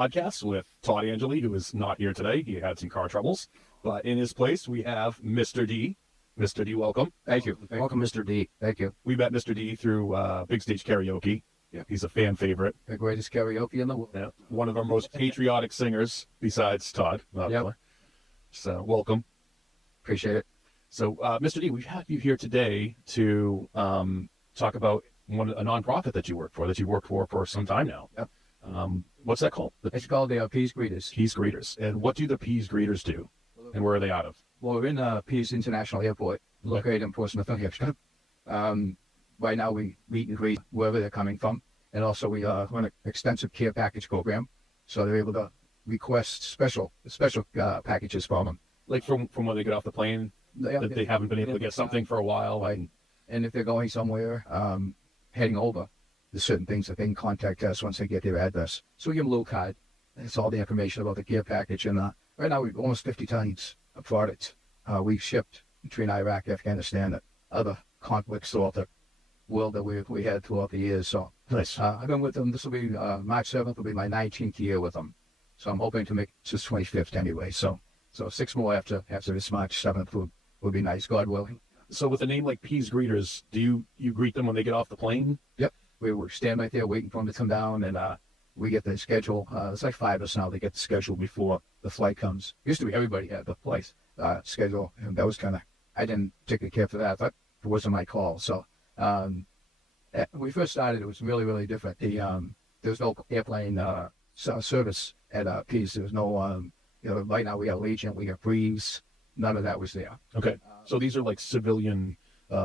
Podcast with Todd Angilly, who is not here today. He had some car troubles, but in his place we have Mr. D. Mr. D, welcome. Thank you. Welcome, Mr. D. Thank you. We met Mr. D through Big Stage Karaoke. Yeah, he's a fan favorite. The greatest karaoke in the world. Yeah, one of our most patriotic singers besides Todd. Yep. So welcome. Appreciate it. So Mr. D, we've had you here today to talk about a nonprofit that you work for, that you've worked for some time now. Yep. What's that called? It's called the Pease Greeters. Pease Greeters. And what do the Pease Greeters do? And where are they out of? Well, we're in Pease International Airport, located in Portsmouth, New Hampshire. Right now we meet and greet wherever they're coming from. And also we run an extensive care package program. So they're able to request special packages from them. Like from when they get off the plane, that they haven't been able to get something for a while. And if they're going somewhere, heading over, there's certain things that they can contact us once they get their address. So we give them a little card. It's all the information about the care package. And right now we've almost 50 tons of product we've shipped between Iraq, Afghanistan, and other conflicts throughout the world that we had throughout the years. So nice. I've been with them. This will be March 7th will be my 19th year with them. So I'm hoping to make this 25th anyway. So 6 more after this March 7th would be nice, God willing. So with a name like Pease Greeters, do you greet them when they get off the plane? Yep. We stand right there waiting for them to come down, and we get the schedule. It's like 5 of us now. They get the schedule before the flight comes. Used to be everybody had the flight schedule, and that was I didn't particularly care for that. But it wasn't my call. So when we first started, it was really, really different. There was no airplane service at Pease. There was no, right now we got Legion, we got Breeze. None of that was there. Okay. So these are like civilian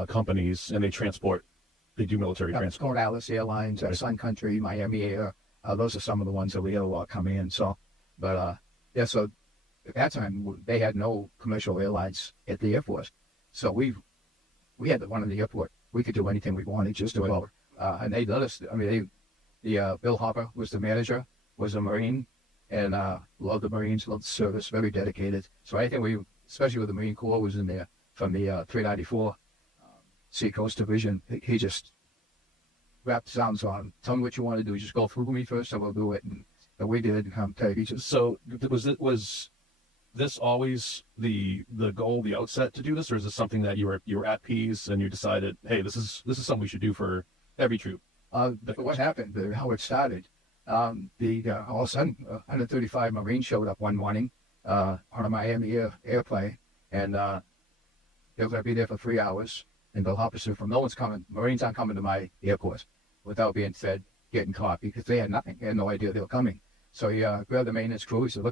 companies, and they do military transport. Alice Airlines, Sun Country, Miami Air. Those are some of the ones that we had come in. So, but so at that time they had no commercial airlines at the airport. So we had the one in the airport. We could do anything we wanted, just do it. And they let us. I mean, Bill Hopper was the manager, was a Marine, and loved the Marines, loved the service, very dedicated. So anything especially with the Marine Corps, was in there from the 394 Seacoast Division. He just wrapped sounds on. Tell me what you want to do. Just go through me first, and we'll do it. And we did. So was this always the goal, the outset to do this, or is this something that you were at Pease and you decided, hey, this is something we should do for every troop? What happened? How it started? All of a sudden, 135 Marines showed up one morning on a Miami airplane, and they were going to be there for 3 hours. And Bill Hopper said, no one's coming. Marines aren't coming to my airport without being fed, getting coffee, because they had nothing. They had no idea they were coming. So he grabbed the maintenance crew. He said,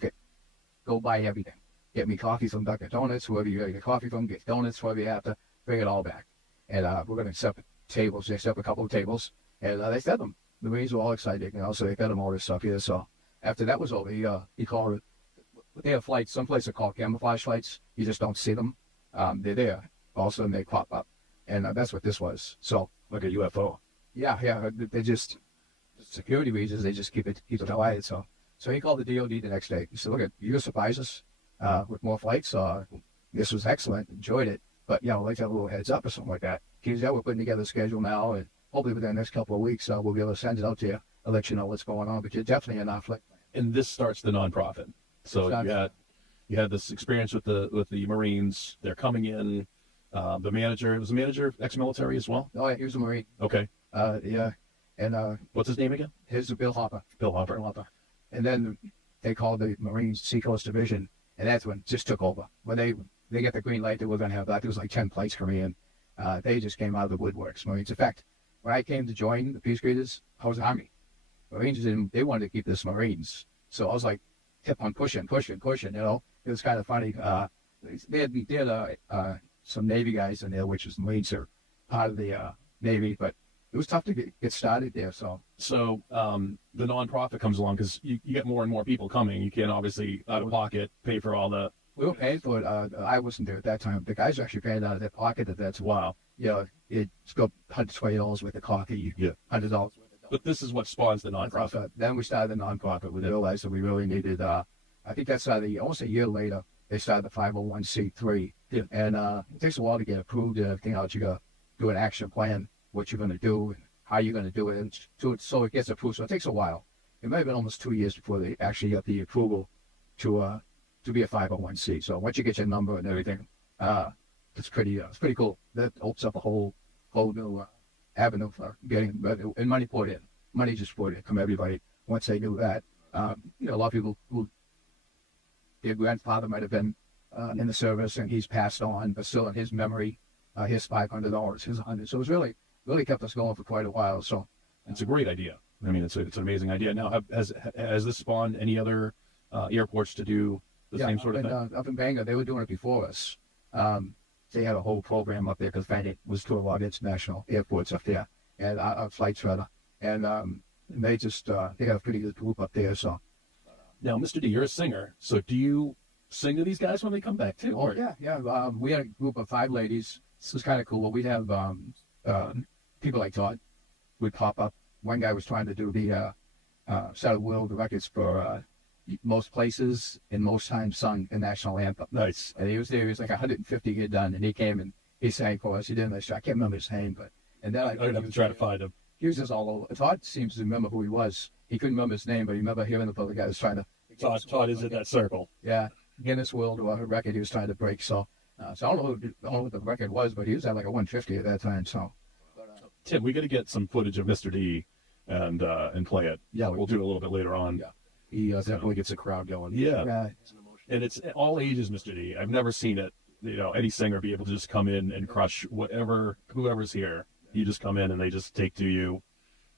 go buy everything. Get me coffee from Dunkin' Donuts, whoever you get coffee from, get donuts, whoever you have to, bring it all back. And we're going to set up tables. They set up a couple of tables, and they fed them. The Marines were all excited, so they fed them all this stuff here. So after that was over, he called it, they have flights. Some places are called camouflage flights. You just don't see them. They're there. All of a sudden they pop up. And that's what this was. So like a UFO. Yeah. They just, security reasons, they just keep it quiet. So he called the DOD the next day. He said, you're going to surprise us with more flights. This was excellent. Enjoyed it. But, like to have a little heads up or something like that. He said, we're putting together a schedule now, and hopefully within the next couple of weeks, we'll be able to send it out to you. I'll let you know what's going on. But you're definitely in our flight. And this starts the nonprofit. So you had this experience with the Marines. They're coming in. The manager, was the manager ex-military as well? Oh, he was a Marine. Okay. Yeah. And what's his name again? His is Bill Hopper. Bill Hopper. And then they called the Marines Seacoast Division, and that's when it just took over. When they get the green light that we're going to have, there was like 10 planes coming in. They just came out of the woodworks, Marines. In fact, when I came to join the Pease Greeters, I was Army. Marines they wanted to keep this Marines. So I was like, kept on pushing. It was kind of funny. They had some Navy guys in there, which was the Marines are part of the Navy, but it was tough to get started there. So the nonprofit comes along because you get more and more people coming. You can't obviously out of pocket pay for all the. We were paying for it. I wasn't there at that time. The guys actually paid out of their pocket at that time. Wow. It's got $120 worth of coffee. Yeah. $100 worth of. But this is what spawns the nonprofit. Then we started the nonprofit. We realized that we really needed. I think that's almost a year later. They started the 501c3. Yeah. And it takes a while to get approved and everything else. You got to do an action plan, what you're going to do, and how you're going to do it, and so it gets approved. So it takes a while. it might have been almost 2 years before they actually got the approval to be a 501c. So once you get your number and everything, it's pretty cool. That opens up a whole new avenue for getting revenue and money poured in. Money just poured in from everybody. Once they knew that, a lot of people who their grandfather might have been in the service and he's passed on, but still in his memory, his $500, his $100. So it's really kept us going for quite a while. So it's a great idea. I mean, it's an amazing idea. Now, has this spawned any other airports to do the same sort of thing? Up in Bangor, they were doing it before us. They had a whole program up there because Sanagate was to a lot of international airports up there, and our flights rather. And they just they got a pretty good group up there. So now, Mr. D, you're a singer. So do you sing to these guys when they come back too? Or? Yeah. We had a group of 5 ladies. This was kind of cool. We'd have people like Todd would pop up. One guy was trying to do the set of world records for most places and most times sung the national anthem. Nice. And he was there. He was like 150 get done, and he came and he sang for us. He did a nice job. I can't remember his name, but and then I'm gonna have to try to find him. He was just all over. Todd seems to remember who he was. He couldn't remember his name, but he remember hearing the guy was trying to. Todd is in that circle. Yeah, Guinness World Record he was trying to break. So I don't know what the record was, but he was at like a 150 at that time. So. Tim, we got to get some footage of Mr. D and play it. Yeah, we'll do it a little bit later on. Yeah, he definitely gets a crowd going. Yeah, and it's all ages, Mr. D. I've never seen it. Any singer be able to just come in and crush whoever's here. You just come in and they just take to you.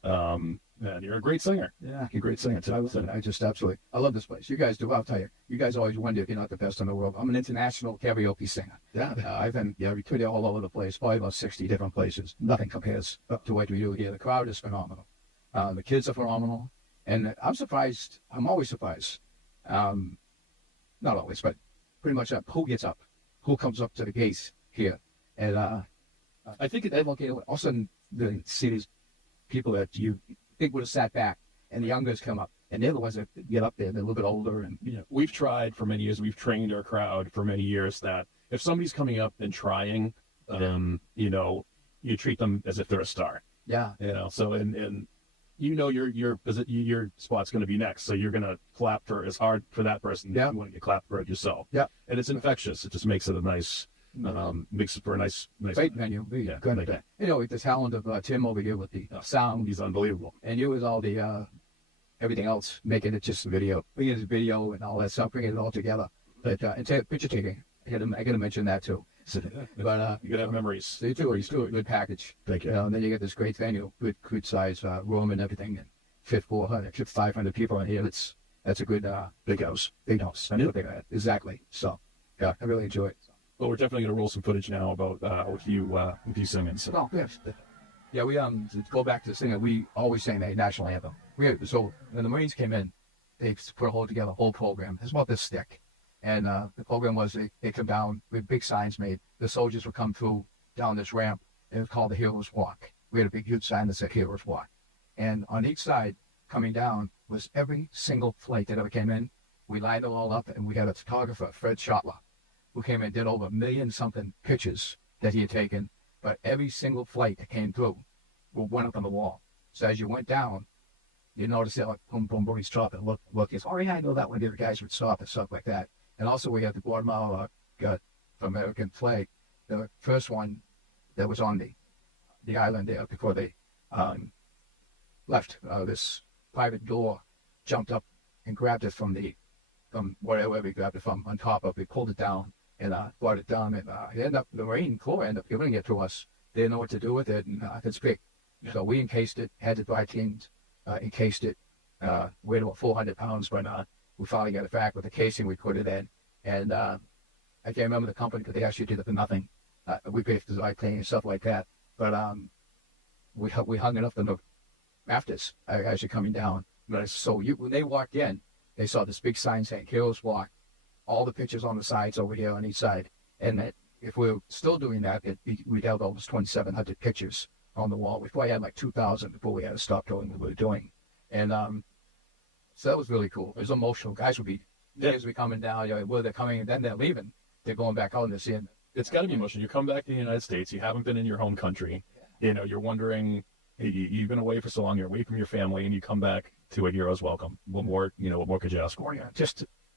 And you're a great singer. Yeah, you're a great singer too. I just absolutely, I love this place. You guys do. I'll tell you. You guys always wonder if you're not the best in the world. I'm an international karaoke singer. Yeah, I've been recruited all over the place, probably about 60 different places. Nothing compares to what we do here. The crowd is phenomenal. The kids are phenomenal, and I'm surprised. I'm always surprised. Not always, but pretty much who gets up, who comes up to the gates here, and I think all of a sudden the see these people that you think would have sat back, and the youngers come up, and they're the ones that get up there. They're a little bit older, and we've tried for many years. We've trained our crowd for many years that if somebody's coming up and trying, you treat them as if they're a star. Yeah. So and your spot's going to be next, so you're going to clap for as hard for that person. Yeah. You want to clap for it yourself. Yeah. And it's infectious. It just makes it a nice. Makes it for a nice great venue. Yeah, good. With the talent of Tim over here with the sound, he's unbelievable. And you with all the everything else, making it just a video, bringing the video and all that stuff, bringing it all together. But and picture taking, I got to mention that too. But you gotta have memories. So you do a good package. Thank you. And then you get this great venue, good size room and everything, and fit 500 people in here. That's a good big house. Big house. Exactly. So yeah, I really enjoy it. Well, we're definitely going to roll some footage now about with you singing. So. Oh, yes. Yeah, we to go back to the singing. We always sang the national anthem. So when the Marines came in, they put a whole program. It's about this thick, and the program was they come down with big signs made. The soldiers would come through down this ramp, and it was called the Heroes Walk. We had a big huge sign that said Heroes Walk, and on each side coming down was every single flight that ever came in. We lined it all up, and we had a photographer, Fred Schottler, who came and did over 1 million something pictures that he had taken, but every single flight that came through went up on the wall. So as you went down, you notice that like boom, boom, boom, he's stopping, look, he's, oh yeah, I know that one, the other guys would stop and stuff like that. And also we had the Guatemala gut from American flag, the first one that was on the island there before they left. This private door jumped up and grabbed it from wherever we grabbed it from on top of it, pulled it down, and brought it down, and the Marine Corps ended up giving it to us. They didn't know what to do with it, and it's big. Yeah. So we encased it, had the dry cleaned, encased it, weighed about 400 pounds, but we finally got it back with the casing we put it in. And I can't remember the company, but they actually did it for nothing. We paid for the dry cleaning and stuff like that, but we hung it up in the rafters as you're coming down. But so when they walked in, they saw this big sign saying Heroes Walk, all the pictures on the sides over here on each side. And if we were still doing that, we'd have almost 2,700 pictures on the wall. We probably had like 2,000 before we had to stop doing what we were doing. And so that was really cool. It was emotional. Guys would be coming down, where they're coming, and then they're leaving. They're going back out and they're seeing. It's got to be emotional. You come back to the United States, you haven't been in your home country. Yeah. You're wondering, you've been away for so long, you're away from your family, and you come back to a hero's welcome. What more, what more could you ask for? Yeah,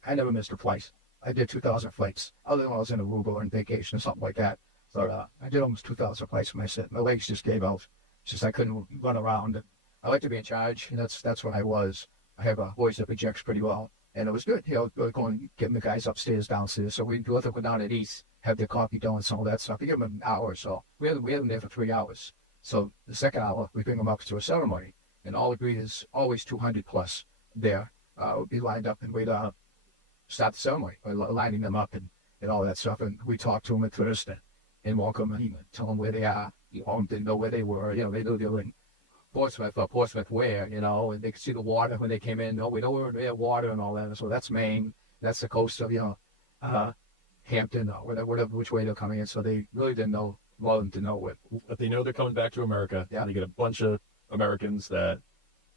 I never missed a flight. I did 2,000 flights, other than when I was in Aruba or on vacation or something like that. But I did almost 2,000 flights when I said my legs just gave out. It's just I couldn't run around. I like to be in charge, and that's what I was. I have a voice that projects pretty well, and it was good. Going getting the guys upstairs, downstairs. So we go down at East, have their coffee donuts and all that stuff. We give them an hour or so. We had them there for 3 hours. So the second hour, we bring them up to a ceremony, and all agreed is always 200 plus there. Would be lined up and we'd start the ceremony by lining them up and all that stuff. And we talked to them at first and welcome them and tell them where they are. Didn't know where they were. They knew they were in Portsmouth where, and they could see the water when they came in. Oh, we know we're near water and all that. So that's Maine. That's the coast of, Hampton or whatever, which way they're coming in. So they really didn't know, well, to know what. But they know they're coming back to America. Yeah. They get a bunch of Americans that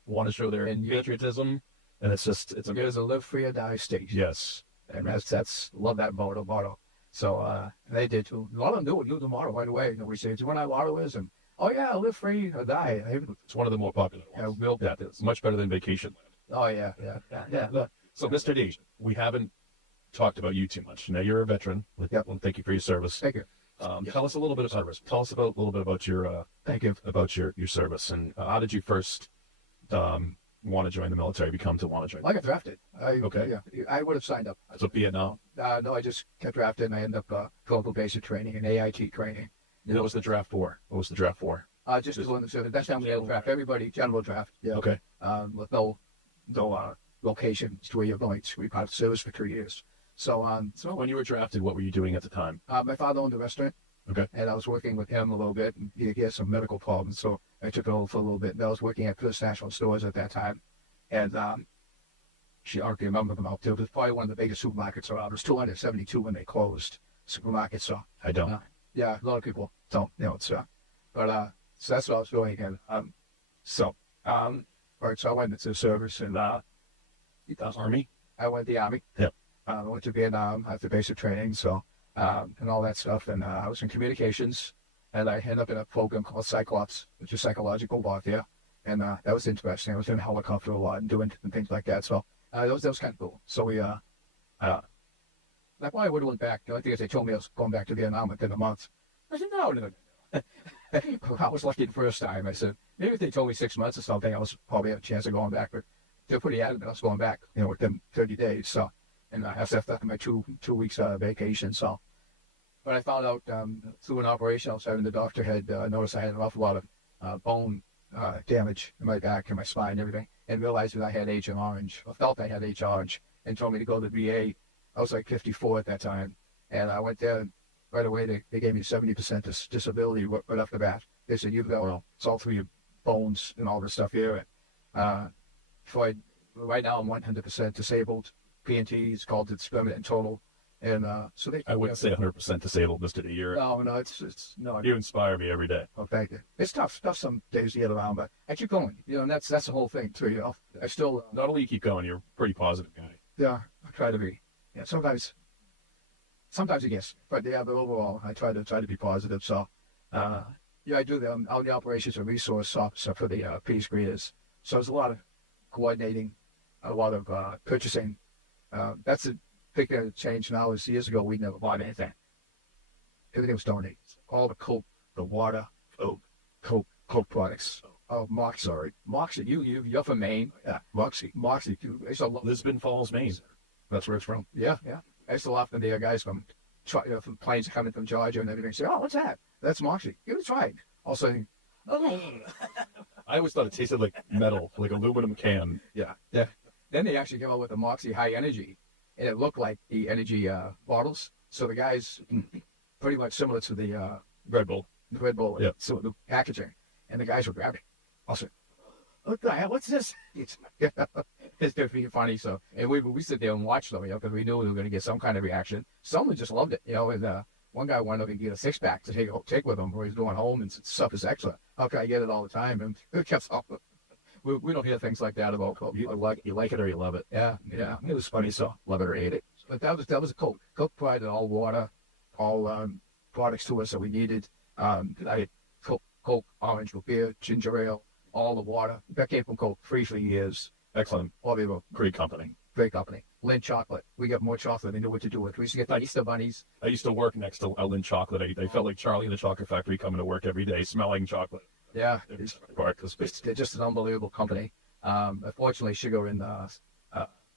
want to show their patriotism. And it's a live free or die state. Yes. And that's love that motto. So they did too. A lot of them knew the motto right away. We say, do you know what our motto is? And live free or die. It's one of the more popular ones. Yeah, it's much better than Vacation Land. Oh yeah. So Mr. D, we haven't talked about you too much. Now you're a veteran. Yep. Well, thank you for your service. Thank you. Tell us a little bit of service. Tell us a little bit about your about your service and how did you first want to join the military? I got drafted. Okay. Yeah, I would have signed up. So Vietnam. No, I just got drafted and I ended up global basic training and AIT training. And what was the draft for? Just doing the that's how we draft everybody. General draft. Yeah. Okay. With no location to where you're going to be part of the service for 3 years. So when you were drafted, what were you doing at the time? My father owned a restaurant. Okay. And I was working with him a little bit, and he had some medical problems, so I took it over for a little bit. And I was working at First National Stores at that time, and she already remember them out too. It was probably one of the biggest supermarkets around. It was 272 when they closed supermarkets. So I don't. Yeah, a lot of people don't. So that's what I was doing. And so I went into service and Army. I went to the Army. Yep. I went to Vietnam after basic training. So. And all that stuff. And I was in communications, and I ended up in a program called Cyclops, which is psychological warfare. And that was interesting. I was in a helicopter a lot and doing different things like that. So that was kind of cool. So we, I probably would have went back. The only thing is they told me I was going back to Vietnam within a month. I said, no. I was lucky the first time. I said, maybe if they told me 6 months or something, I was probably have a chance of going back. But they're pretty adamant I was going back, within 30 days. So. And I have after my two weeks vacation. So, but I found out through an operation I was having, the doctor had noticed I had an awful lot of bone damage in my back and my spine and everything, and realized that I had Agent Orange, or felt I had Agent Orange, and told me to go to the VA. I was like 54 at that time, and I went there. And right away, they gave me 70% disability right off the bat. They said, you've got it's all through your bones and all this stuff here. And right now I'm 100% disabled. P&T is called it's permanent and total, and so they. I wouldn't say 100% disabled, Mr. D. No, it's no. You inspire me every day. Oh, thank you. It's tough some days to get around, but I keep going. And that's the whole thing too. I still. Not only you keep going, you're a pretty positive guy. Yeah, I try to be. Yeah, sometimes it gets, but overall, I try to be positive. So, I do the operations and resource officer for the Pease Keepers. So there's a lot of coordinating, a lot of purchasing. That's a big change now. Years ago, we never bought anything. Everything was donated. All the Coke, the water, Coke products. Oh, Moxie, you're from Maine. Yeah, Moxie. Lisbon Falls, Maine. That's where it's from. Yeah. I used to laugh at the guys from planes coming from Georgia and everything. Say, what's that? That's Moxie. Give it a try. Also, I always thought it tasted like metal, like aluminum can. Yeah. Then they actually came out with the Moxie High Energy, and it looked like the energy bottles. So the guys, pretty much similar to the Red Bull. Yeah. So the packaging, and the guys were grabbing. I said, what the hell? What's this? It's pretty funny. So, and we sit there and watch them, because we knew we were going to get some kind of reaction. Someone just loved it, and one guy wanted to get a 6-pack to take with him, where he's going home, and stuff is excellent. How can I get it all the time? And it kept off. We don't hear things like that about Coke. You like it or you love it. Yeah. It was funny, so love it or hate it. But that was a Coke. Coke provided all water, all products to us that we needed. I had Coke, orange root beer, ginger ale, all the water. That came from Coke, free for years. Excellent. Unbelievable. Great company. Great company. Lynn Chocolate. We got more chocolate. They knew what to do with. We used to get the Easter bunnies. I used to work next to Lynn Chocolate. I felt like Charlie in the Chocolate Factory coming to work every day, smelling chocolate. Yeah. They're just an unbelievable company. Unfortunately, sugar and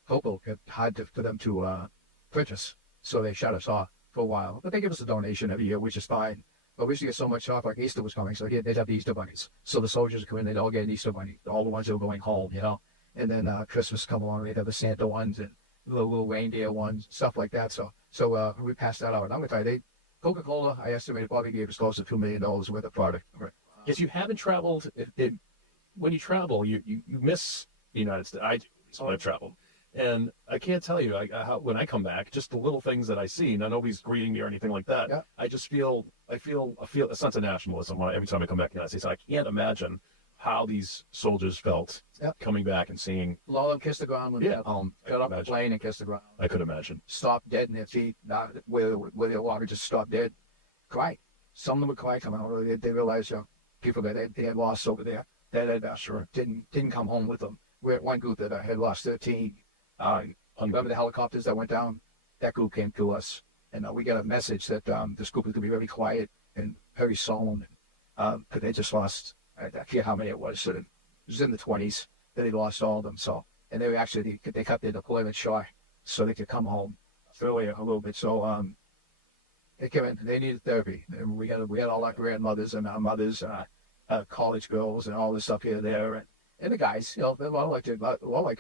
cocoa got hard for them to purchase, so they shut us off for a while. But they give us a donation every year, which is fine. But we used to get so much chocolate, like Easter was coming, so they'd have the Easter bunnies. So the soldiers would come in, they'd all get an Easter bunny, all the ones that were going home, you know. And then Christmas come along, they'd have the Santa ones and the little reindeer ones, stuff like that. So we passed that out. And I'm going to tell you, Coca-Cola, I estimated, probably gave us close to $2 million worth of product. If you haven't traveled, when you travel, you miss the United States. I do, so I've traveled. And I can't tell you how, when I come back, just the little things that I see. Now nobody's greeting me or anything like that. Yeah. I just feel a sense of nationalism every time I come back to the United States. I can't imagine how these soldiers felt coming back and seeing. A lot of them kissed the ground when they got home. Got off the plane and kissed the ground. I could imagine. Stopped dead in their feet, where they walked, just stopped dead. Cry. Some of them would cry coming out. They realized people that they had lost over there that had didn't come home with them. We're one group that had lost 13. Remember the helicopters that went down? That group came to us, and we got a message that this group was going to be very quiet and very solemn, because they just lost, I forget how many it was. So it was in the 20s that they lost all of them. So, and they were actually, they cut their deployment short so they could come home earlier a little bit. So they came in, they needed therapy. And we had all our grandmothers and our mothers, college girls, and all this stuff here and there. And the guys, they're a lot like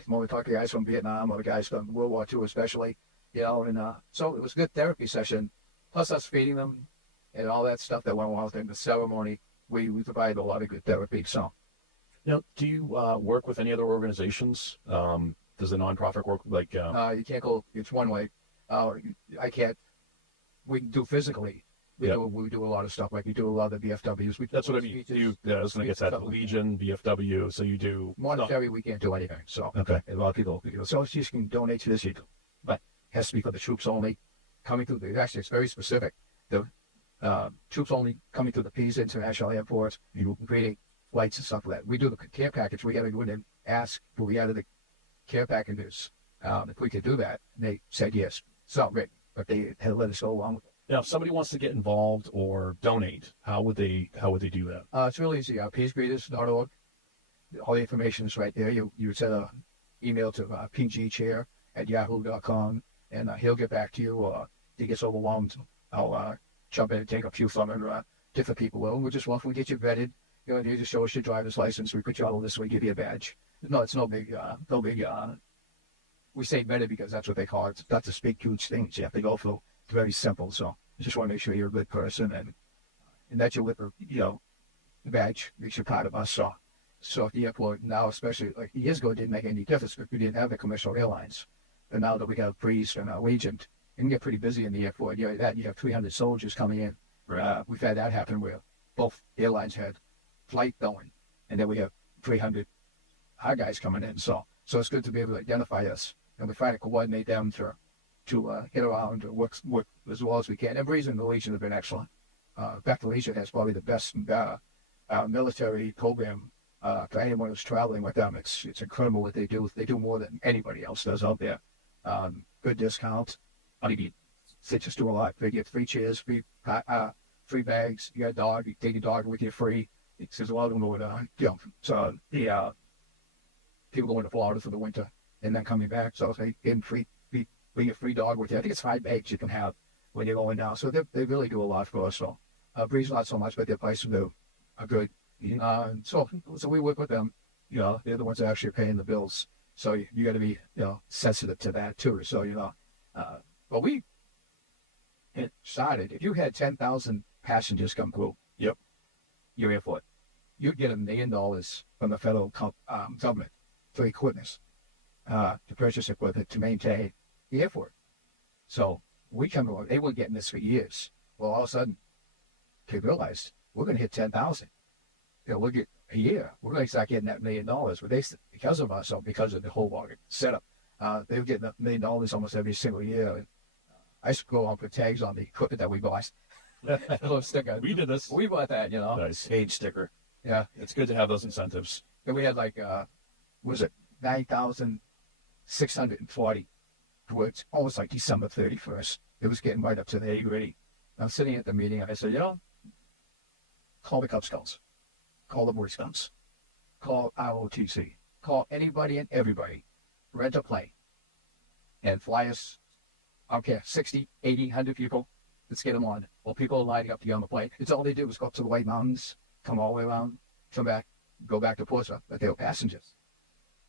when we talk to guys from Vietnam or the guys from World War II especially, and so it was a good therapy session, plus us feeding them and all that stuff that went along during the ceremony. We provided a lot of good therapy. So, now, do you work with any other organizations? Does the nonprofit work like? You can't go. It's one way. I can't. We can do physically. We do a lot of stuff, like we do a lot of the BFWs. That's what I mean. I was going to get that. Legion, BFW, so you do... Monetary, we can't do anything. So okay. A lot of people, so you can donate to this, but it has to be for the troops only. Coming through actually, it's very specific. The troops only coming through the Pease International Airport, creating flights and stuff like that. We do the care package. We had to go in and ask for the other care packages if we could do that. And they said yes. It's not written, but they had let us go along with it. Now, if somebody wants to get involved or donate, how would they do that? It's really easy. Peacegreeters.org. All the information is right there. You send an email to pgchair@yahoo.com, and he'll get back to you. Or if he gets overwhelmed, I'll jump in and take a few from him. Different people will. We just want to get you vetted. You just show us your driver's license. We put you on the list. We give you a badge. No, it's no big. We say vetted because that's what they call it. It's not to speak huge things you have to go through. It's very simple, so I just want to make sure you're a good person and that you're with the badge makes you part of us. So at the airport now, especially like years ago, it didn't make any difference because we didn't have the commercial airlines. And now that we got Pease and Legion, it can get pretty busy in the airport. You have 300 soldiers coming in. Right. We've had that happen where both airlines had flight going, and then we have 300 our guys coming in. So it's good to be able to identify us, and we try to coordinate them to get around and work as well as we can. And Breeze and the Legion have been excellent. In fact, the Legion has probably the best military program for anyone who's traveling with them. It's incredible what they do. They do more than anybody else does out there. Good discount. They just do a lot. They get free chairs, free bags. You got a dog, you take your dog with you free. There's a lot of them going on. So the people going to Florida for the winter and then coming back. So they get free. Bring a free dog with you. I think it's 5 bags you can have when you're going down. So they really do a lot for us. So Breeze not so much, but their prices are good. Mm-hmm. So we work with them. They're the ones that are actually paying the bills. So you got to be sensitive to that too. So but we started. If you had 10,000 passengers come through, your airport, you'd get $1 million from the federal government for equipment, to purchase equipment to maintain the airport. So we come along, they weren't getting this for years. Well, all of a sudden, they realized we're going to hit 10,000. We'll get a year. We're going to start getting that $1 million. But because of us, or because of the whole setup, they were getting $1 million almost every single year. And I used to go on put tags on the equipment that we bought. A little sticker. We did this. We bought that, Nice. Age sticker. Yeah. It's good to have those incentives. And we had 9,640 towards almost like December 31st. It was getting right up to the 8:30. I'm sitting at the meeting and I said, call the Cub Scouts, call the Boy Scouts, call ROTC, call anybody and everybody, rent a plane, and fly us, I don't care, 60, 80, 100 people. Let's get them on. Well, people are lining up to get on the plane. It's all they did was go up to the White Mountains, come all the way around, come back, go back to Portsmouth, but they were passengers.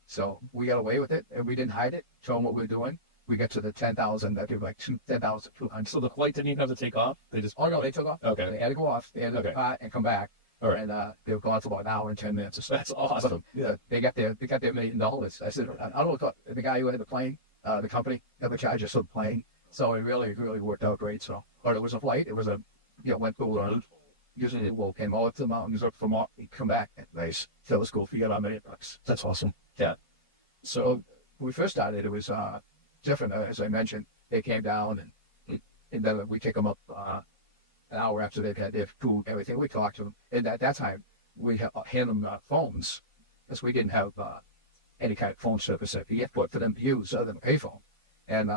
So we got away with it, and we didn't hide it, show them what we were doing. We got to the 10,000, I think like 10,200. So the flight didn't even have to take off? They just... Oh, no, they took off. Okay. They had to go off. They had to depart and come back. All right. And they were gone for about an hour and 10 minutes or so. That's awesome. Yeah. They got their $1 million. I said, I don't know, the guy who had the plane, the company, never charged us for the plane. So it really worked out great. So, but it was a flight. It was went through, usually it came all up to the mountains, up from all, come back. Nice. So it was cool. Forget our $1 million. That's awesome. Yeah. So when we first started, it was different. As I mentioned, they came down and then we take them up an hour after they've had their food, everything. We talked to them. And at that time, we hand them phones because we didn't have any kind of phone service at the airport for them to use other than a payphone. And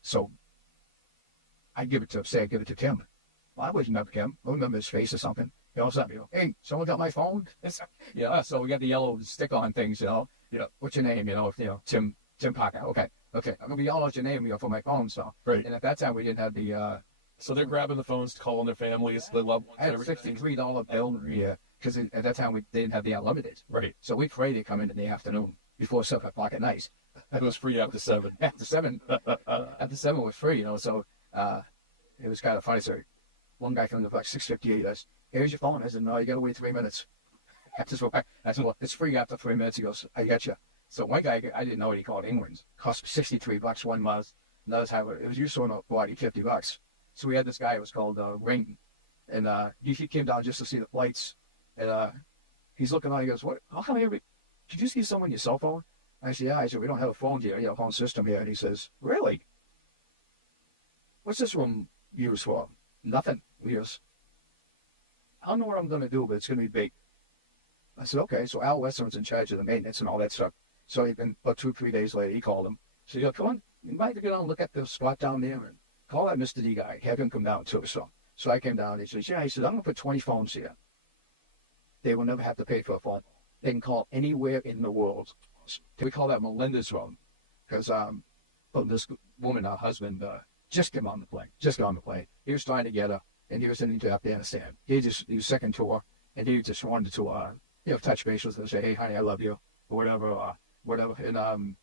so I give it to Tim. Well, I wouldn't remember him. I remember his face or something. Something, hey, someone got my phone? So we got the yellow stick-on things, what's your name? Tim Parker. Okay. I'm going to be yelling out your name, for my phone. So, right. And at that time, we didn't have the... So they're grabbing the phones, calling their families, their loved ones. I had a $63 bill, because at that time, we didn't have the unlimited. Right. So we'd pray they come in the afternoon before 7 o'clock at night. It was free after 7. After 7 was free, so it was kind of funny. So one guy from the like 658, I said, here's your phone. I said, no, you got to wait 3 minutes. I said, well, it's free after 3 minutes. He goes, I got you. So one guy, I didn't know what he called England. Cost $63 1 month. Another time, it was usually $50. So we had this guy, it was called Ring. And he came down just to see the flights. And he's looking on, he goes, what? How come did you see someone on your cell phone? I said, yeah. I said, we don't have a phone here, phone system here. And he says, really? What's this room used for? Nothing. He goes, I don't know what I'm going to do, but it's going to be big. I said, okay. So Al Western's in charge of the maintenance and all that stuff. So about 2-3 days later, he called him. So he goes, come on, you might get down and look at the spot down there and call that Mr. D guy. Have him come down too. So I came down. He says, yeah. He said, I'm going to put 20 phones here. They will never have to pay for a phone. They can call anywhere in the world. We call that Melinda's phone because this woman, her husband, just came on the plane. He was trying to get her, and he was into Afghanistan. He was second tour, and he just wanted to, touch base with her and say, hey, honey, I love you, or whatever. And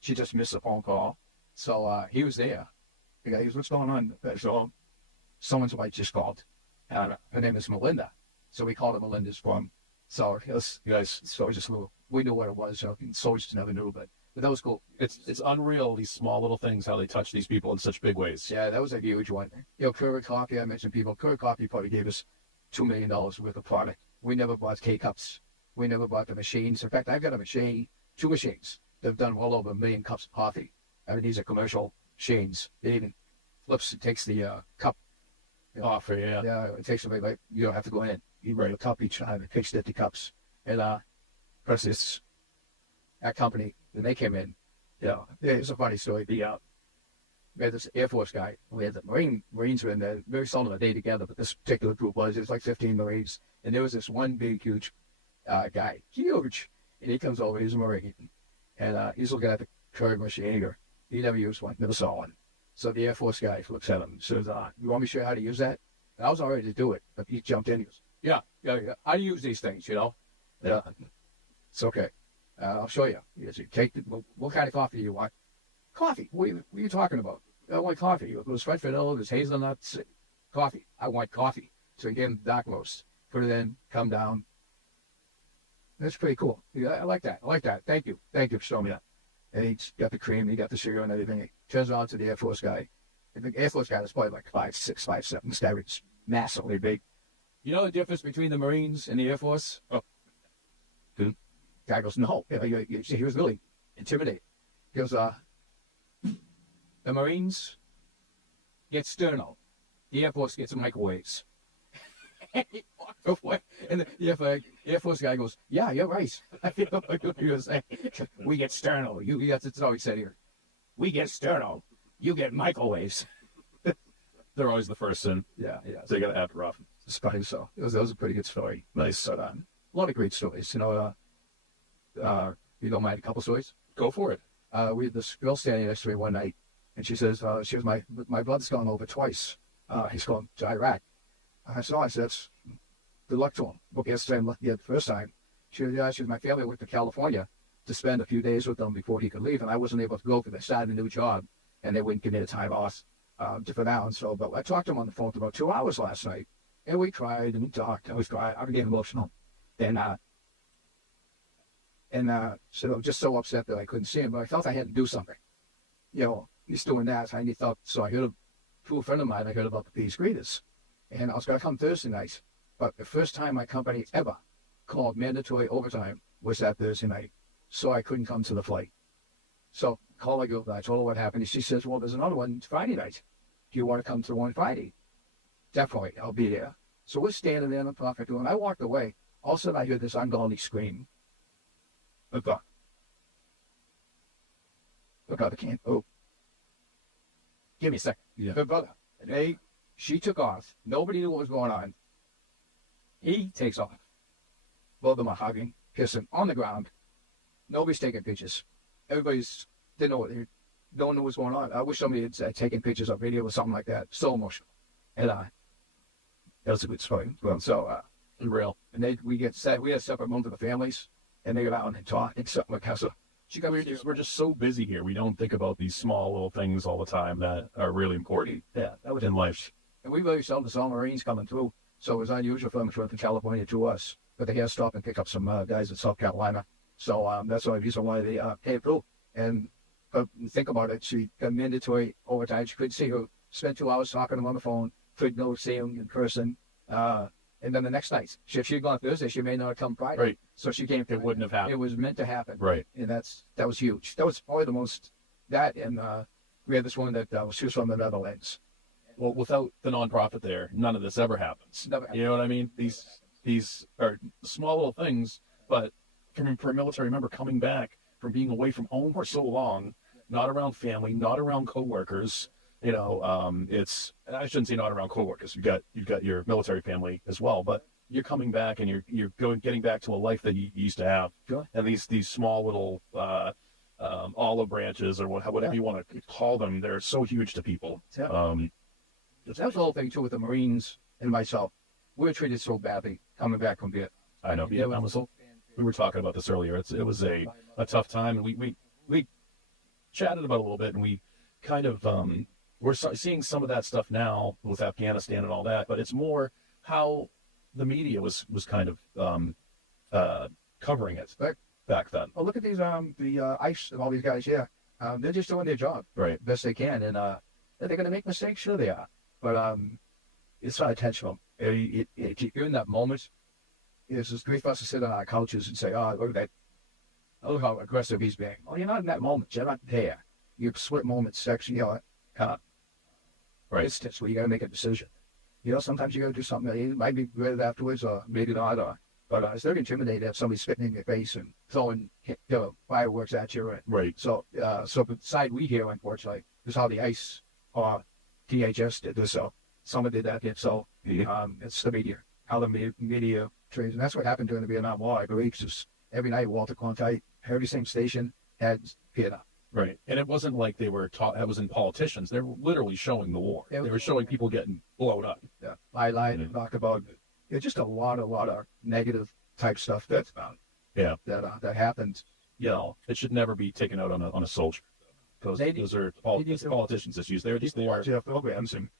she just missed a phone call. So he was there. He goes, what's going on? So someone's wife just called. Her name is Melinda. So we called her Melinda's phone. So we knew what it was. So soldiers never knew, but that was cool. It's unreal, these small little things, how they touch these people in such big ways. Yeah, that was a huge one. Keurig Coffee, I mentioned people. Keurig Coffee probably gave us $2 million worth of product. We never bought K-Cups. We never bought the machines. In fact, I've got two machines that have done well over 1 million cups of coffee. I mean, these are commercial machines. It even flips, it takes the cup off. Yeah, it takes away, like, you don't have to go in. You write a cup each time. It takes 50 cups. And plus this, that company, when they came in, it's a funny story. We had this Air Force guy. We had the Marines were in there, very seldom a day together, but this particular group it was like 15 Marines. And there was this one big, huge guy, huge. And he comes over, he's a Marine. And he's looking at the Keurig machine. He never used one, never saw one. So the Air Force guy looks at him and says, you want me to show you how to use that? And I was all ready to do it, but he jumped in. He goes, yeah. I use these things, Yeah. It's okay. I'll show you. He goes, what kind of coffee do you want? Coffee. What are you talking about? I want coffee. It was French vanilla, there's hazelnuts, coffee. I want coffee. So he gave him dark roast. Put it in, come down. That's pretty cool. I like that. Thank you for showing me that. And he got the cream, he got the sugar and everything. He turns around to the Air Force guy. And the Air Force guy was probably like 5'6", 5'7". This guy was massively big. You know the difference between the Marines and the Air Force? Oh. The guy goes, no. He was really intimidated. He goes, the Marines get sterno. The Air Force gets microwaves. he walked away. And the Air Force guy goes, yeah, you're right. You know what he was saying? We get sterno. That's all he said here. We get sterno. You get microwaves. They're always the first in. Yeah. So you got to act rough. Spotting so. That was a pretty good story. Nice. But a lot of great stories. You know, you don't mind a couple stories? Go for it. We had this girl standing next to me one night, and she says, she was my brother's gone over twice. He's gone to Iraq. I said, that's good luck to him. Book yesterday, the first time. She was my family went to California to spend a few days with them before he could leave, and I wasn't able to go because they started a new job, and they wouldn't give me the time off for now. And so, but I talked to him on the phone for about 2 hours last night, and we cried and we talked. I was crying. I was getting emotional. So I was just so upset that I couldn't see him, but I felt I had to do something. You know, he's doing that. So I heard through a friend of mine, I heard about the Pease Keepers. And I was going to come Thursday night. But the first time my company ever called mandatory overtime was that Thursday night. So I couldn't come to the flight. So I called my girl, I told her what happened. And she says, well, there's another one Friday night. Do you want to come to the one Friday? Definitely, I'll be there. So we're standing there in the profit room. I walked away. All of a sudden, I heard this ungodly scream. Look up. I can't. Oh. Give me a second. Yeah. Her brother. And she took off. Nobody knew what was going on. He takes off. Both of them are hugging, kissing on the ground. Nobody's taking pictures. Everybody's don't know what's going on. I wish somebody had taken pictures or video or something like that. So emotional. And that was a good story. Well, so Real. And we had separate rooms with the families, and they go out and talk and stuff like that. So We're just so busy here. We don't think about these small little things all the time that are really important. Yeah, that was in life. And we really seldom saw Marines coming through, so it was unusual for them to come from California to us. But they had to stop and pick up some guys in South Carolina. So that's the only reason why they came through. But think about it, she got mandatory overtime. She couldn't see her. Spent 2 hours talking to him on the phone. Couldn't go see him in person. And then the next night, if she had gone Thursday, she may not have come Friday. Right. So she came. It wouldn't have happened. It was meant to happen. Right. And that was huge. That was probably the most. That and we had this woman that she was from the Netherlands. Well, without the nonprofit there, none of this ever happens. Never happened. You know what I mean? These are small little things, but for a military member coming back from being away from home for so long, not around family, not around coworkers, it's, I shouldn't say not around coworkers. You've got your military family as well, but you're coming back and you're getting back to a life that you used to have. Sure. And these small little olive branches or whatever you want to call them, they're so huge to people. Yeah. That was the whole thing too with the Marines and myself. We were treated so badly coming back from Vietnam. I know. Yeah, we were talking about this earlier. It was a tough time, and we chatted about it a little bit, and we kind of we're seeing some of that stuff now with Afghanistan and all that, but it's more how the media was kind of covering it back then. Well, look at these the ICE and all these guys here. They're just doing their job Right. best they can, and they're going to make mistakes. Sure they are, but it's not intentional. You're in that moment. It's just great for us to sit on our couches and say, "Oh, look at that! Oh, how aggressive he's being." Well, you're not in that moment. You're not there. You split moments, section, Right. It's where you got to make a decision. Sometimes you got to do something that you might be regretted afterwards, or maybe not. But it's very intimidating to have somebody spitting in your face and throwing fireworks at you. Right. So the side we hear, unfortunately, is how the ICE or DHS did this. So someone did that. So it's the media, how the media treats, and that's what happened during the Vietnam War. I believe just every night, Walter Cronkite, every same station had Vietnam. Right. And it wasn't like they were taught, that wasn't politicians. They were literally showing the war. They were showing people getting blown up. Yeah. I lied and talked about just a lot of negative type stuff that happened. It should never be taken out on a soldier. Because those are politicians' issues. They're just there. Programs and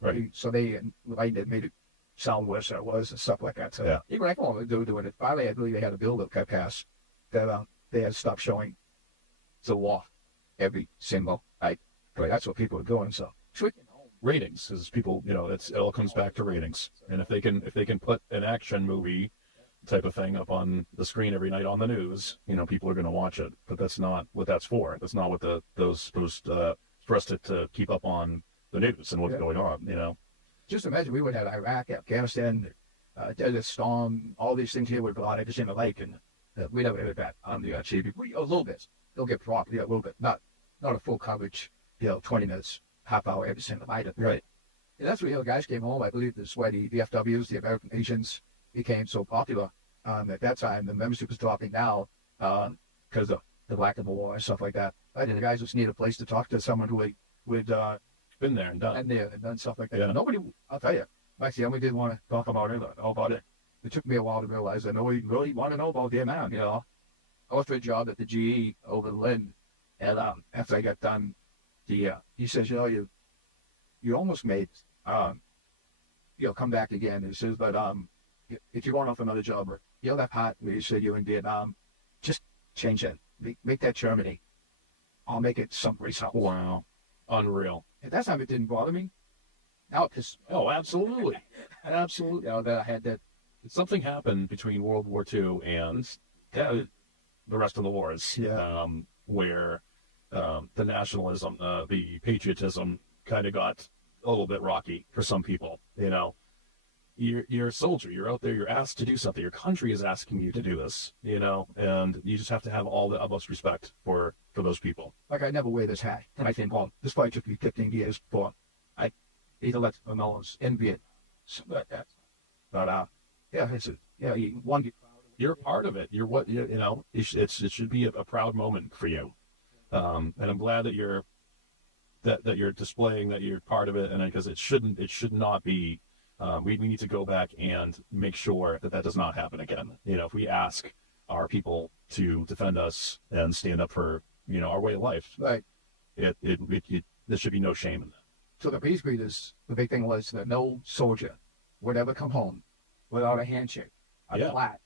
Right. So they made it sound worse than it was and stuff like that. So even I don't doing it. Finally, I believe they had a bill that got passed that they had to stop showing the war every single night. But that's what people are doing. So ratings is people. It all comes back to ratings. And if they can put an action movie type of thing up on the screen every night on the news, people are going to watch it. But that's not what that's for. That's not what those supposed for us to keep up on the news and what's going on. Just imagine we would have Iraq, Afghanistan, desert storm, all these things here with a lot of in the lake, and we never had that on the TV. A little bit. They'll get property a little bit, not a full coverage, 20 minutes, half hour every single night. Right. And that's where the guys came home. I believe that's why the FWs, the American Nations, became so popular at that time. The membership was dropping now because of the lack of the war and stuff like that. And the guys just need a place to talk to someone who would been there and done. And done stuff like that. Yeah. Nobody, I'll tell you, actually, nobody did want to talk about it, know about it. It took me a while to realize that nobody really want to know about Vietnam, I was for a job at the GE over in Lynn, and after I got done, he says, you almost made, come back again. He says, but if you're going off another job, or that part where you said you're in Vietnam, just change that. Make that Germany. I'll make it someplace else. Wow. Unreal. At that time, it didn't bother me. Now it pisses me off. Oh, absolutely. Absolutely. That I had that. Something happened between World War II and the rest of the wars, where the nationalism, the patriotism kind of got a little bit rocky for some people. You're a soldier. You're out there. You're asked to do something. Your country is asking you to do this, and you just have to have all the utmost respect for those people. Like, I never wear this hat. And I think, well, this probably took me 15 years before I either let the melons in Vietnam. Something like that. But, you're a part of it. You're what, it should be a proud moment for you. And I'm glad that you're displaying that you're part of it. And because it should not be, we need to go back and make sure that does not happen again. If we ask our people to defend us and stand up for, our way of life, right. There should be no shame in that. So the Peace Keepers, the big thing was that no soldier would ever come home without a handshake, a flat.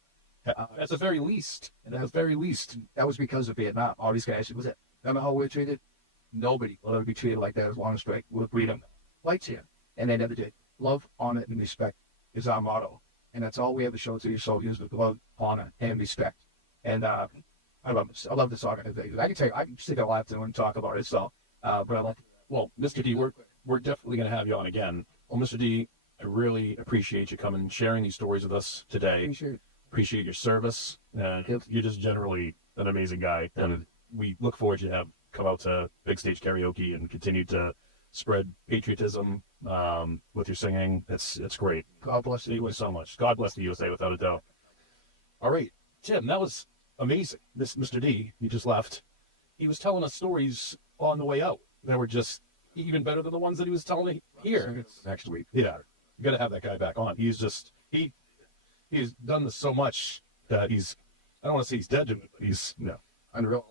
At the very least. That was because of Vietnam. All these guys, was it? Remember how we were treated? Nobody will ever be treated like that as long as straight with freedom. Lights here. And they never did. Love, honor, and respect is our motto. And that's all we ever show to your soldiers with love, honor, and respect. And I love this organization. I can tell you, I can stick a lot to and talk about it. So, but I like. Well, Mr. D, we're definitely going to have you on again. Well, Mr. D, I really appreciate you coming and sharing these stories with us today. Appreciate your service, and you're just generally an amazing guy. And we look forward to have come out to Big Stage Karaoke and continue to spread patriotism with your singing. It's great. God bless you so much. God bless the USA, without a doubt. All right, Tim, that was amazing. Mr. D, he just left. He was telling us stories on the way out that were just even better than the ones that he was telling here next week. Yeah, you got to have that guy back on. He's done this so much that I don't want to say he's dead to it, but he's unreal.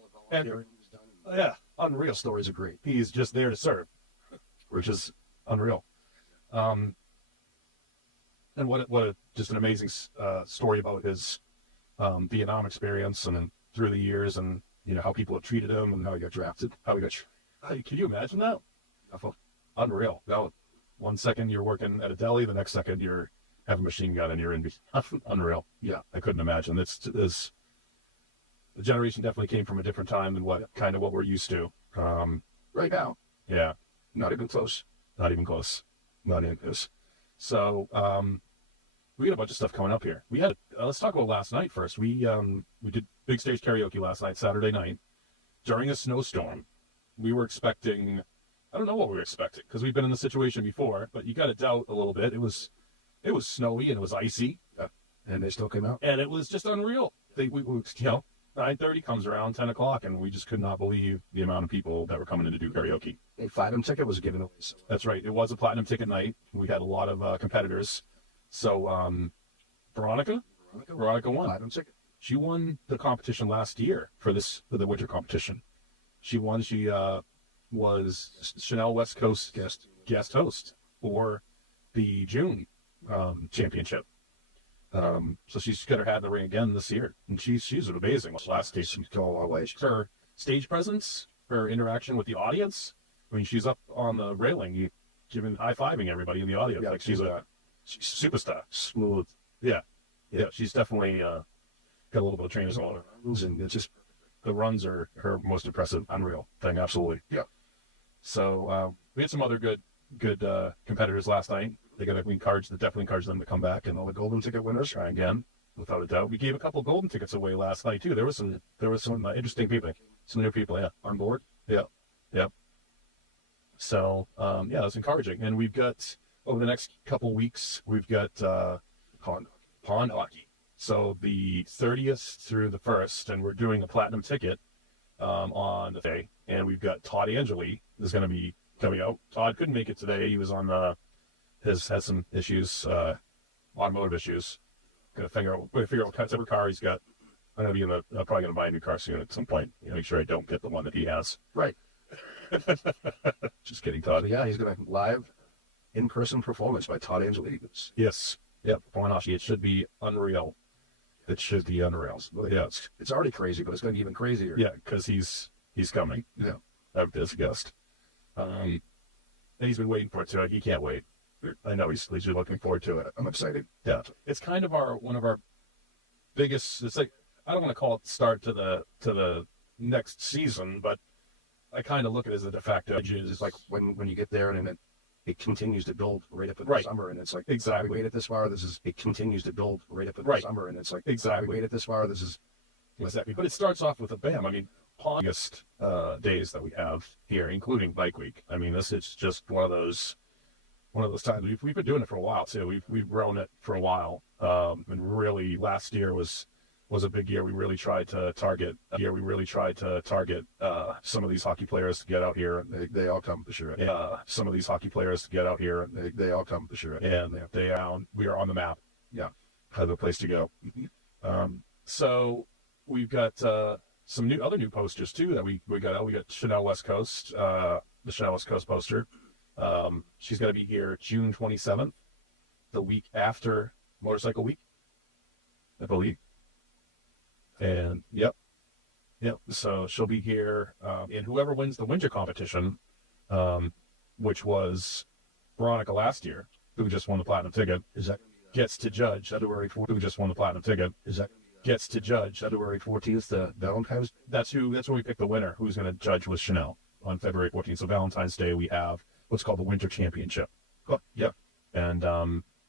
Unreal stories are great. He's just there to serve, which is unreal. And just an amazing story about his Vietnam experience and through the years, and how people have treated him and how he got drafted. Can you imagine that? Unreal. No, 1 second you're working at a deli, the next second you're have a machine gun and you're in. Unreal. Yeah, I couldn't imagine. The generation definitely came from a different time than what we're used to. Right now. Yeah. Not even close. Not even close. So, we got a bunch of stuff coming up here. We had, let's talk about last night first. We did Big Stage Karaoke last night, Saturday night, during a snowstorm. We were expecting, I don't know what we were expecting, because we've been in the situation before, but you got to doubt a little bit. It was snowy and it was icy. And they still came out. And it was just unreal. 9:30 comes around, 10 o'clock, and we just could not believe the amount of people that were coming in to do karaoke. A platinum ticket was given away. So. That's right. It was a platinum ticket night. We had a lot of competitors. So Veronica won. Platinum ticket. She won the competition last year for the winter competition. She won. She was Chanel West Coast guest host for the June championship. So she's got her hat in the ring again this year, and she's amazing. Last stage, she's go a long way. Her stage presence, her interaction with the audience. I mean, she's up on the railing, giving high-fiving everybody in the audience. Yeah, she's a superstar. Smooth. Yeah. She's definitely got a little bit of training on her. And it's just the runs are her most impressive, unreal thing. Absolutely. Yeah. So we had some other good competitors last night. we definitely encourage them to come back, and all the golden ticket winners try again, without a doubt. We gave a couple golden tickets away last night too. There was some interesting people, some new people, on board. Yeah. So that's encouraging. And we've got over the next couple weeks, we've got pond hockey. So the 30th through the 1st, and we're doing a platinum ticket on the day. And we've got Todd Angilly is going to be coming out. Todd couldn't make it today. He was on had some issues, automotive issues. Gonna figure out what type of car he's got. I'm probably gonna buy a new car soon at some point. Make sure I don't get the one that he has. Right. Just kidding, Todd. So yeah, he's going to live in-person performance by Todd Angilly. Yes. Yep. It should be unreal. It should be unreal. Yeah. It's already crazy, but it's going to be even crazier. Yeah, because he's coming. Yeah. As a guest. And he's been waiting for it too. He can't wait. I know he's looking forward to it. I'm excited. Yeah. It's kind of one of our biggest. It's like, I don't want to call it the start to the next season, but I kind of look at it as a de facto. It's like when you get there and it continues to build right up in the Right. summer, and it's like, Exactly. we waited this far. It continues to build right up in Right. the summer, and it's like, Exactly. we waited this far. Exactly. But it starts off with a bam. I mean, longest days that we have here, including Bike Week. I mean, this is just one of those times. We've been doing it for a while too. We've grown it for a while. And really, last year was a big year. We really tried to target some of these hockey players to get out here. And They all come for sure. some of these hockey players to get out here. And They all come for sure. and we are on the map. Yeah. Have a place to go. So we've got some other new posters too that we got out. We got Chanel West Coast, the Chanel West Coast poster. She's going to be here June 27th, the week after Motorcycle Week, I believe. And yep. So she'll be here, and whoever wins the winter competition, which was Veronica last year, who just won the platinum ticket, gets to judge February 4th. Who just won the platinum ticket gets to judge February 14th, Valentine's. That's when we pick the winner. Who's going to judge with Chanel on February 14th. So Valentine's Day, we have what's called the Winter Championship. Oh, yeah. And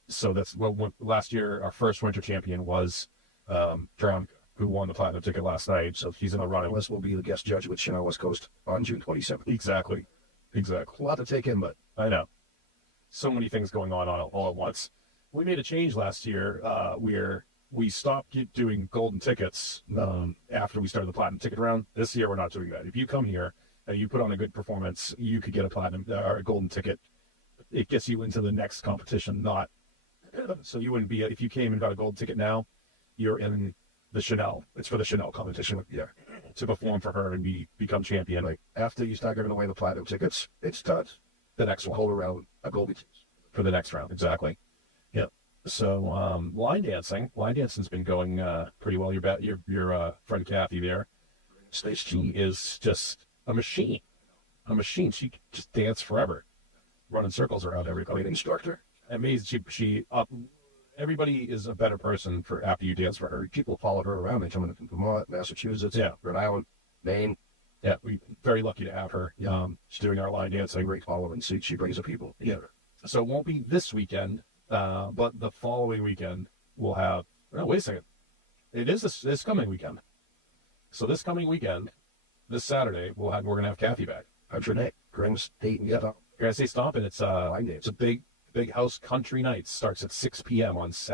so that's last year, our first winter champion was Veronica, who won the platinum ticket last night. So she's in the running. West will be the guest judge with Chanel West Coast on June 27th. Exactly. A lot to take in, but I know. So many things going on all at once. We made a change last year where we stopped doing golden tickets after we started the platinum ticket round. This year, we're not doing that. If you come here and you put on a good performance, you could get a platinum or a golden ticket. It gets you into the next competition, so you wouldn't be, if you came and got a gold ticket now, you're in the Chanel. It's for the Chanel competition. Yeah. To perform for her and become champion. Like after you start giving away the platinum tickets, it starts The next to one. hold around a gold For the next round, exactly. Yep. So line dancing's been going pretty well. Your friend Kathy there, she is just a machine. She can just dance forever, running circles around everybody. instructor. Amazing. She everybody is a better person after you dance for her. People follow her around. They come in from Vermont, Massachusetts, Rhode Island, Maine. Yeah, we're very lucky to have her. She's doing our line dancing. Great follower, and she brings the people. Yeah. So it won't be this weekend, but the following weekend we'll have. No, wait a second. It is this coming weekend. So this coming weekend, this Saturday, we're gonna have Kathy back. Renee, Grings, Dayton, You're gonna say stomp, and it's Line dance. a big house country night. Starts at 6 p.m. on Saturday.